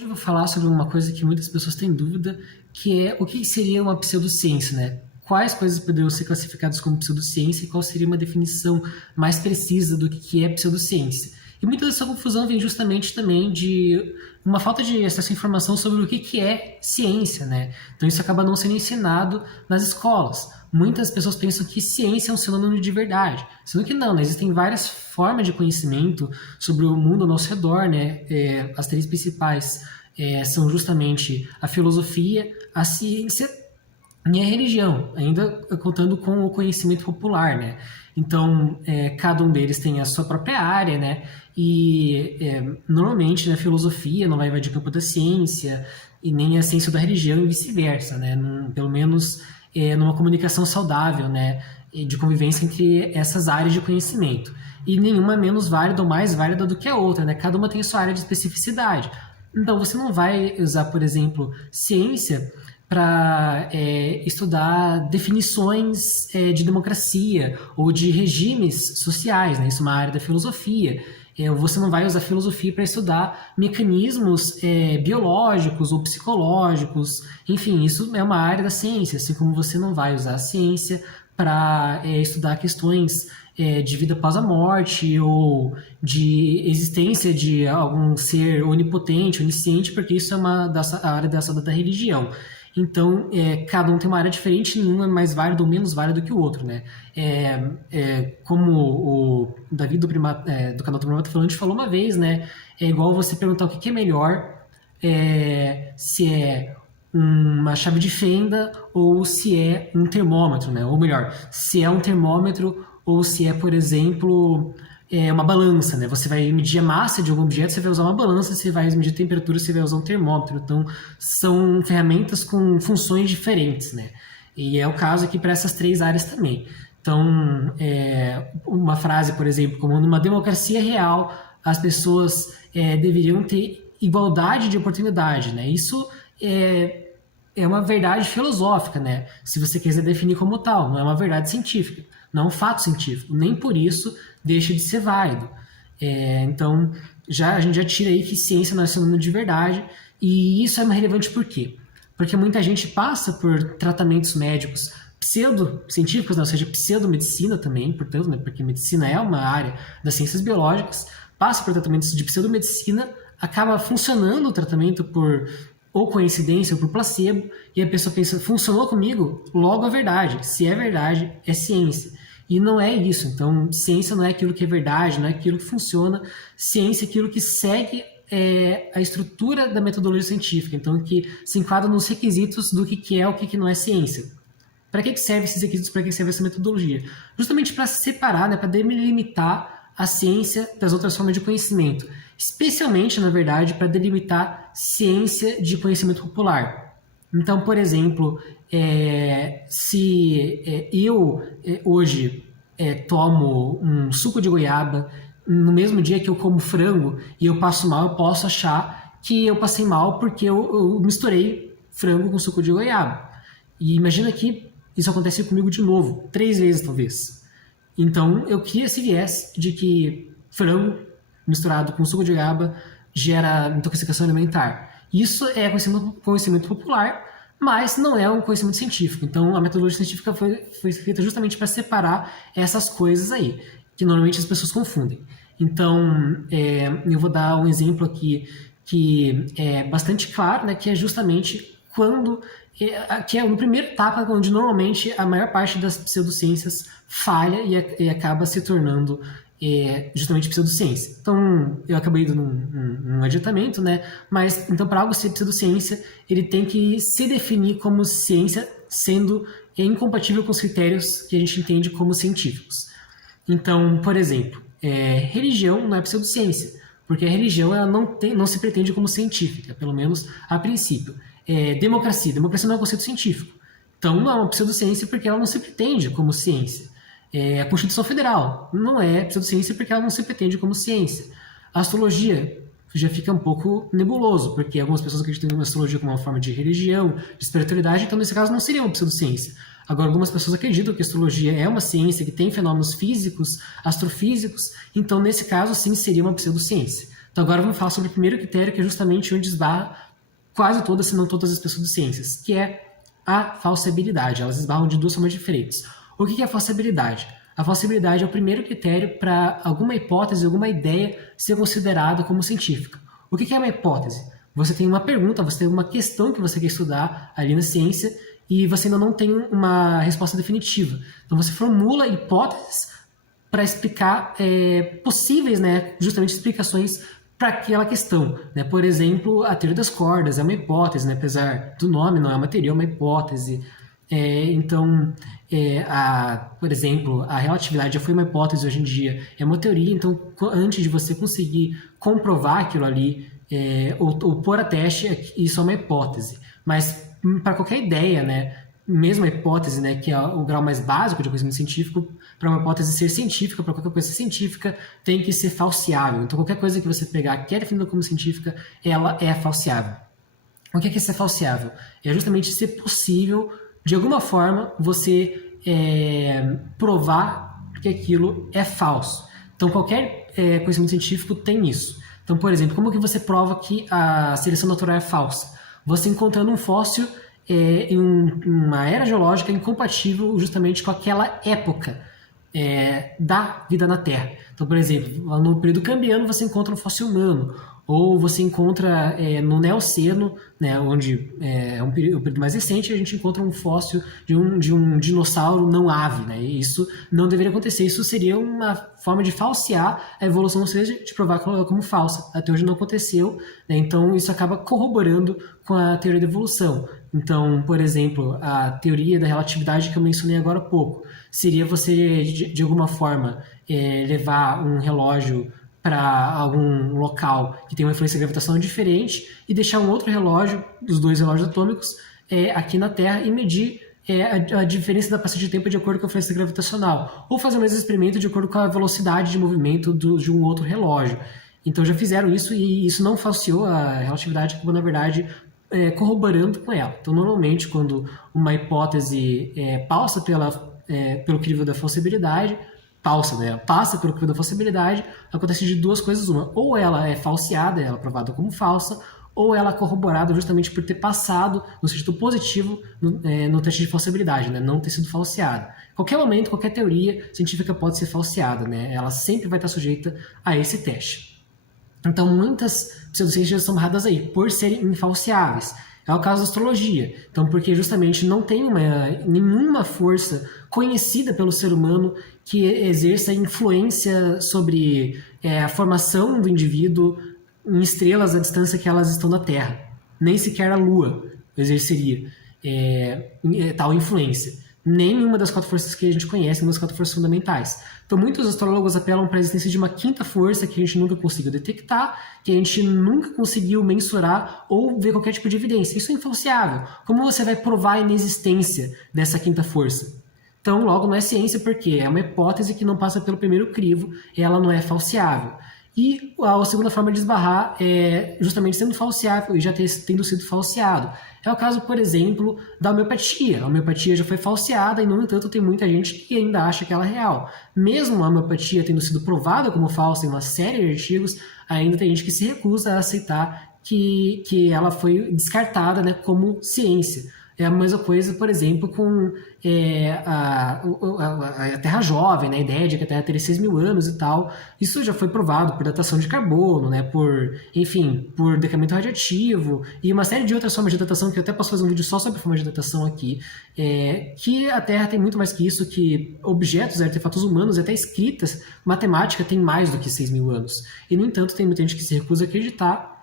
Eu vou falar sobre uma coisa que muitas pessoas têm dúvida, que é o que seria uma pseudociência, né? Quais coisas poderiam ser classificadas como pseudociência e qual seria uma definição mais precisa do que é pseudociência. E muita dessa confusão vem justamente também de uma falta de acesso à informação sobre o que é ciência, né? Então isso acaba não sendo ensinado nas escolas. Muitas pessoas pensam que ciência é um sinônimo de verdade, sendo que não, né? Existem várias formas de conhecimento sobre o mundo ao nosso redor, né? As três principais são justamente a filosofia, a ciência e a religião, ainda contando com o conhecimento popular, né? Então, cada um deles tem a sua própria área, né? E normalmente, né, a filosofia não vai invadir o campo da ciência e nem a ciência da religião e vice-versa, né? Pelo menos numa comunicação saudável, né? De convivência entre essas áreas de conhecimento. E nenhuma é menos válida ou mais válida do que a outra, né? Cada uma tem a sua área de especificidade. Então, você não vai usar, por exemplo, ciência para estudar definições de democracia ou de regimes sociais, né? Isso é uma área da filosofia. Você não vai usar filosofia para estudar mecanismos biológicos ou psicológicos. Enfim, isso é uma área da ciência, assim como você não vai usar a ciência para estudar questões de vida após a morte ou de existência de algum ser onipotente, onisciente, porque isso é a área da religião. Então, cada um tem uma área diferente, nenhum é mais válido ou menos válido que o outro, né? Como o Davi do canal do Primata Falante falou uma vez, né? É igual você perguntar o que é melhor, se é uma chave de fenda ou se é um termômetro, né? Ou melhor, se é um termômetro ou se é, por exemplo, uma balança, né? Você vai medir a massa de algum objeto, você vai usar uma balança, você vai medir a temperatura, você vai usar um termômetro. Então, são ferramentas com funções diferentes, né? E é o caso aqui para essas três áreas também. Então, uma frase, por exemplo, como numa democracia real, as pessoas deveriam ter igualdade de oportunidade, né? Isso é uma verdade filosófica, né? Se você quiser definir como tal, não é uma verdade científica, não é um fato científico, nem por isso deixa de ser válido. Então, a gente já tira aí que ciência não é sinônimo de verdade, e isso é relevante por quê? Porque muita gente passa por tratamentos médicos pseudocientíficos, né? Ou seja, pseudomedicina também, portanto, né? Porque medicina é uma área das ciências biológicas, passa por tratamentos de pseudomedicina, acaba funcionando o tratamento por ou coincidência ou por placebo, e a pessoa pensa, funcionou comigo, logo é verdade. Se é verdade, é ciência. E não é isso. Então, ciência não é aquilo que é verdade, não é aquilo que funciona. Ciência é aquilo que segue a estrutura da metodologia científica. Então, que se enquadra nos requisitos do que é o que não é ciência. Para que servem esses requisitos? Para que serve essa metodologia? Justamente para separar, né, para delimitar a ciência das outras formas de conhecimento. Especialmente, na verdade, para delimitar ciência de conhecimento popular. Então, por exemplo, se eu hoje tomo um suco de goiaba, no mesmo dia que eu como frango e eu passo mal, eu posso achar que eu passei mal porque eu misturei frango com suco de goiaba. E imagina que isso acontece comigo de novo, 3 vezes talvez. Então, eu crio esse viés de que frango misturado com suco de goiaba gera intoxicação alimentar. Isso é conhecimento popular, mas não é um conhecimento científico. Então, a metodologia científica foi feita justamente para separar essas coisas aí, que normalmente as pessoas confundem. Então, eu vou dar um exemplo aqui que é bastante claro, né, que é justamente quando que é no primeiro etapa onde normalmente a maior parte das pseudociências falha e acaba se tornando justamente pseudociência. Então, eu acabei dando um adiantamento, né? Mas, então, para algo ser pseudociência, ele tem que se definir como ciência, sendo incompatível com os critérios que a gente entende como científicos. Então, por exemplo, religião não é pseudociência, porque a religião ela não se pretende como científica, pelo menos a princípio. Democracia não é um conceito científico. Então, não é uma pseudociência porque ela não se pretende como ciência. A Constituição Federal não é pseudociência porque ela não se pretende como ciência. A astrologia já fica um pouco nebuloso, porque algumas pessoas acreditam em astrologia como uma forma de religião, de espiritualidade, então nesse caso não seria uma pseudociência. Agora, algumas pessoas acreditam que a astrologia é uma ciência que tem fenômenos físicos, astrofísicos, então nesse caso sim seria uma pseudociência. Então agora vamos falar sobre o primeiro critério, que é justamente onde esbarra quase todas, se não todas as pseudociências, que é a falsibilidade. Elas esbarram de duas formas diferentes. O que é a falsibilidade? A falsibilidade é o primeiro critério para alguma hipótese, alguma ideia ser considerada como científica. O que é uma hipótese? Você tem uma pergunta, você tem uma questão que você quer estudar ali na ciência e você ainda não tem uma resposta definitiva. Então você formula hipóteses para explicar possíveis, né, justamente explicações para aquela questão, né? Por exemplo, a teoria das cordas é uma hipótese, né? Apesar do nome, não é uma teoria, é uma hipótese. Então, por exemplo, a relatividade já foi uma hipótese, hoje em dia é uma teoria. Então, antes de você conseguir comprovar aquilo ali ou pôr a teste, isso é uma hipótese. Mas para qualquer ideia, né? Mesmo a hipótese, né, que é o grau mais básico de conhecimento científico, para uma hipótese ser científica, para qualquer coisa ser científica, tem que ser falseável. Então, qualquer coisa que você pegar que é definida como científica, ela é falseável. O que é ser falseável? É justamente ser possível, de alguma forma, você provar que aquilo é falso. Então, qualquer conhecimento científico tem isso. Então, por exemplo, como que você prova que a seleção natural é falsa? Você encontrando um fóssil em uma era geológica incompatível justamente com aquela época da vida na Terra. Então, por exemplo, no período cambriano você encontra um fóssil humano, ou você encontra no Neoceno, né, onde é um período mais recente, a gente encontra um fóssil de um dinossauro não ave. Né, e isso não deveria acontecer. Isso seria uma forma de falsear a evolução, ou seja, de provar como falsa. Até hoje não aconteceu, né, então isso acaba corroborando com a teoria da evolução. Então, por exemplo, a teoria da relatividade que eu mencionei agora há pouco, seria você, de alguma forma, levar um relógio para algum local que tem uma influência gravitacional diferente e deixar um outro relógio, dos dois relógios atômicos, aqui na Terra e medir a diferença da passagem de tempo de acordo com a influência gravitacional. Ou fazer o mesmo experimento de acordo com a velocidade de movimento de um outro relógio. Então já fizeram isso e isso não falseou a relatividade, acabou, na verdade, corroborando com ela. Então, normalmente, quando uma hipótese passa pelo crivo da falsibilidade, passa pelo crivo da falsibilidade, acontece de duas coisas uma. Ou ela é falseada, ela é provada como falsa, ou ela é corroborada justamente por ter passado no sentido positivo no teste de falsibilidade, né? Não ter sido falseada. Qualquer momento, qualquer teoria científica pode ser falseada, né? Ela sempre vai estar sujeita a esse teste. Então, muitas pseudociências são barradas aí, por serem infalseáveis. É o caso da astrologia. Então, porque justamente não tem nenhuma força conhecida pelo ser humano que exerça influência sobre a formação do indivíduo em estrelas à distância que elas estão da Terra. Nem sequer a Lua exerceria tal influência. Nenhuma das quatro forças que a gente conhece, nenhuma das quatro forças fundamentais. Então, muitos astrólogos apelam para a existência de uma quinta força que a gente nunca conseguiu detectar, que a gente nunca conseguiu mensurar ou ver qualquer tipo de evidência. Isso é infalseável. Como você vai provar a inexistência dessa quinta força? Então, logo, não é ciência, porque é uma hipótese que não passa pelo primeiro crivo, ela não é falseável. E a segunda forma de esbarrar é justamente sendo falseável e já tendo sido falseado. É o caso, por exemplo, da homeopatia. A homeopatia já foi falseada e, no entanto, tem muita gente que ainda acha que ela é real. Mesmo a homeopatia tendo sido provada como falsa em uma série de artigos, ainda tem gente que se recusa a aceitar que ela foi descartada, né, como ciência. É a mesma coisa, por exemplo, com a Terra jovem, né? A ideia de que a Terra teria 6 mil anos e tal. Isso já foi provado por datação de carbono, né? por decaimento radiativo e uma série de outras formas de datação, que eu até posso fazer um vídeo só sobre formas de datação aqui, que a Terra tem muito mais que isso, que objetos, artefatos humanos, até escritas, matemática tem mais do que 6 mil anos. E, no entanto, tem muita gente que se recusa a acreditar,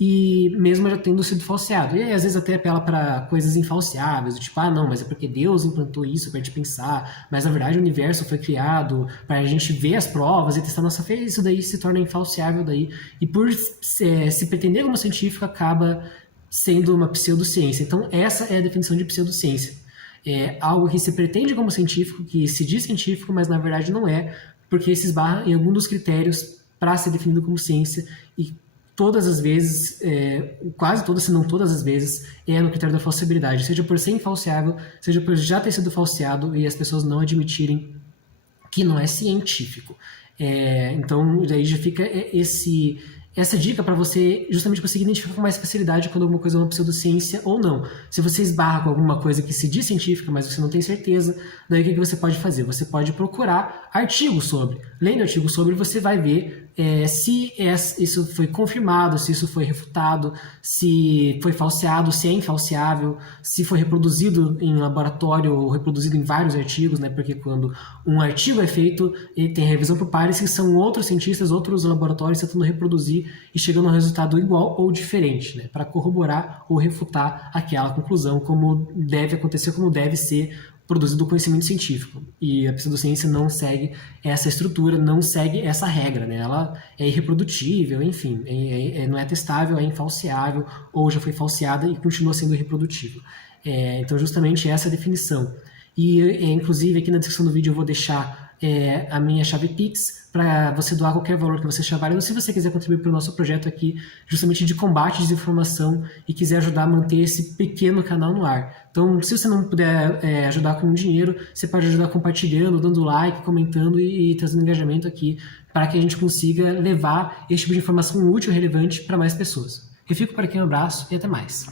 e mesmo já tendo sido falseado. E aí, às vezes, até apela para coisas infalseáveis, tipo, não, mas é porque Deus implantou isso para a gente pensar, mas na verdade o universo foi criado para a gente ver as provas e testar nossa fé, isso daí se torna infalseável daí, e por se pretender como científico, acaba sendo uma pseudociência. Então, essa é a definição de pseudociência. É algo que se pretende como científico, que se diz científico, mas na verdade não é, porque se esbarra em algum dos critérios para ser definido como ciência, e todas as vezes, quase todas, se não todas as vezes, é no critério da falsibilidade, seja por ser infalseável, seja por já ter sido falseado e as pessoas não admitirem que não é científico. Então, daí já fica essa dica para você justamente conseguir identificar com mais facilidade quando alguma coisa é uma pseudociência ou não. Se você esbarra com alguma coisa que se diz científica, mas você não tem certeza, daí o que você pode fazer? Você pode procurar artigos sobre. Lendo artigos sobre, você vai ver se isso foi confirmado, se isso foi refutado, se foi falseado, se é infalciável, se foi reproduzido em laboratório ou reproduzido em vários artigos, né? Porque quando um artigo é feito, ele tem revisão por pares, que são outros cientistas, outros laboratórios tentando reproduzir e chegando a um resultado igual ou diferente, né? Para corroborar ou refutar aquela conclusão, como deve acontecer, como deve ser produzido o conhecimento científico. E a pseudociência não segue essa estrutura, não segue essa regra, né? Ela é irreprodutível, enfim, não é testável, é infalciável, ou já foi falseada e continua sendo irreprodutível. Então, justamente essa é a definição. E, inclusive, aqui na descrição do vídeo eu vou deixar a minha chave Pix para você doar qualquer valor que você achar válido, se você quiser contribuir para o nosso projeto aqui, justamente de combate à desinformação e quiser ajudar a manter esse pequeno canal no ar. Então, se você não puder ajudar com dinheiro, você pode ajudar compartilhando, dando like, comentando e trazendo engajamento aqui para que a gente consiga levar esse tipo de informação útil e relevante para mais pessoas. Eu fico por aqui, um abraço e até mais.